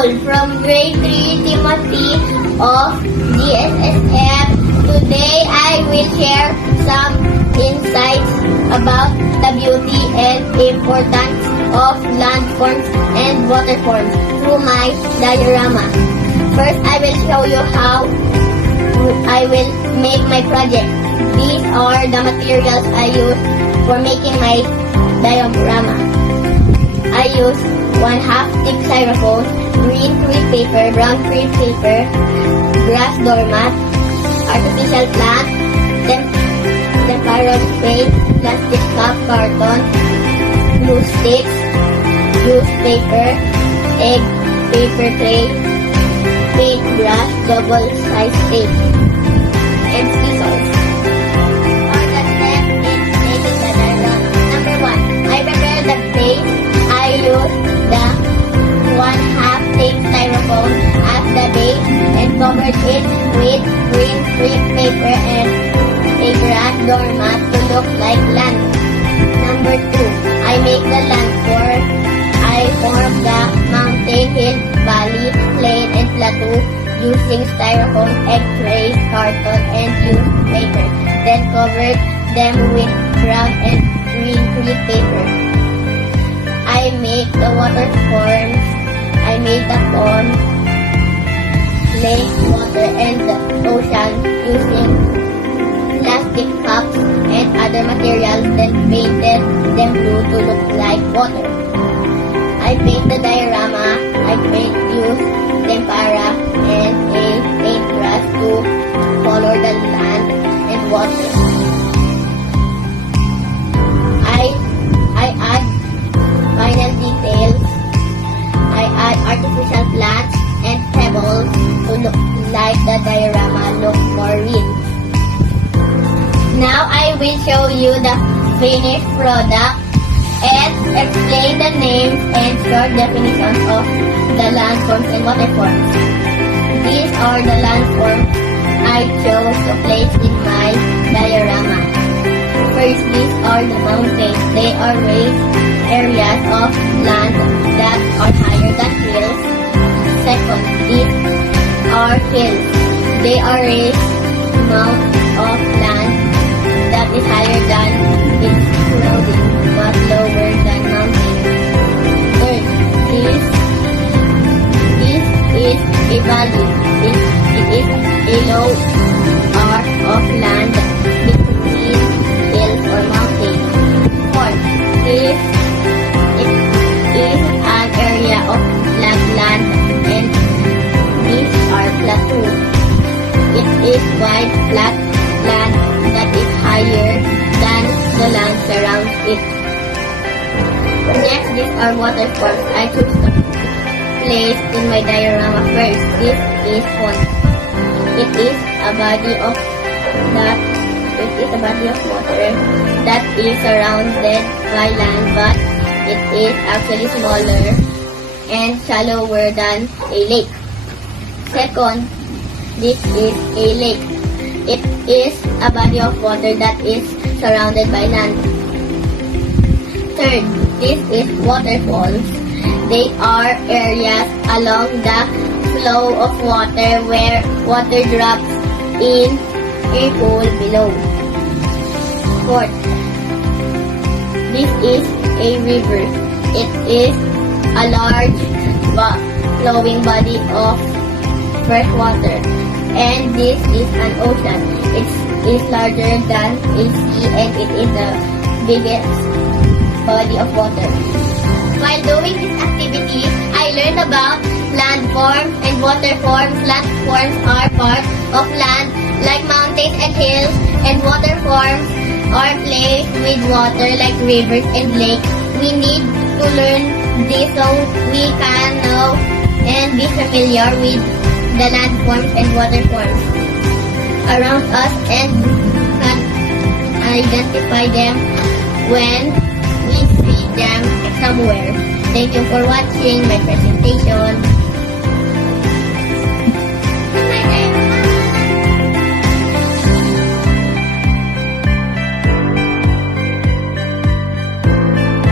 School from grade 3 Timothy of GSSF. Today I will share some insights about the beauty and importance of landforms and waterforms through my diorama. First, I will show you how I will make my project. These are the materials I use for making my diorama. I use 1/2 thick styrofoam, green crepe paper, brown crepe paper, grass doormat, artificial plant, tempera paste, plastic cup, carton, glue sticks, newspaper, egg, paper tray, paintbrush, double size tape, and scissors. For the step in making the diagram, number 1, I prepare the base. I use the 1/2 thick styrofoam as the base and covered it with green crepe paper and a grass doormat to look like land. Number 2, I make the landform. I form the mountain, hill, valley, plain, and plateau using styrofoam, egg trays, carton, and used paper. Then cover them with brown and green crepe paper. I make the waterforms. I made the pond, lake, water, and the ocean using plastic cups and other materials, then painted them blue to look like water. I paint the diorama. I use tempera and a paintbrush to color the land and water. I add final details. I add artificial plants and pebbles to look like the diorama look more real. Now I will show you the finished product and explain the names and short definitions of the landforms and waterforms. These are the landforms I chose to place in my diorama. First, these are the mountains. They are raised areas of land that are higher than hills. Second, these are hills. They are raised amount of land that is higher than its surrounding, but lower than mountains. Third, this is a valley. It is a low part of land between hills or mountains. Fourth, this it is an area of flat land, and these are plateaus. It is wide flat land that is higher than the land surrounds it. Next, these are waterforms I choose to place in my diorama. First, this is pond. It is a body of water that is surrounded by land, but it is actually smaller and shallower than a lake. Second, this is a lake. It is a body of water that is surrounded by land. Third, this is waterfalls. They are areas along the flow of water where water drops in a pool below. Fourth, this is a river. It is a large flowing body of fresh water. And this is an ocean. It is larger than a sea, and it is the biggest body of water. While doing this activity, I learned about landforms and waterforms. Landforms are part of land like mountains and hills, and waterforms are placed with water like rivers and lakes. We need to learn this so we can know and be familiar with the landforms and waterforms around us and can identify them when we see them somewhere. Thank you for watching my presentation.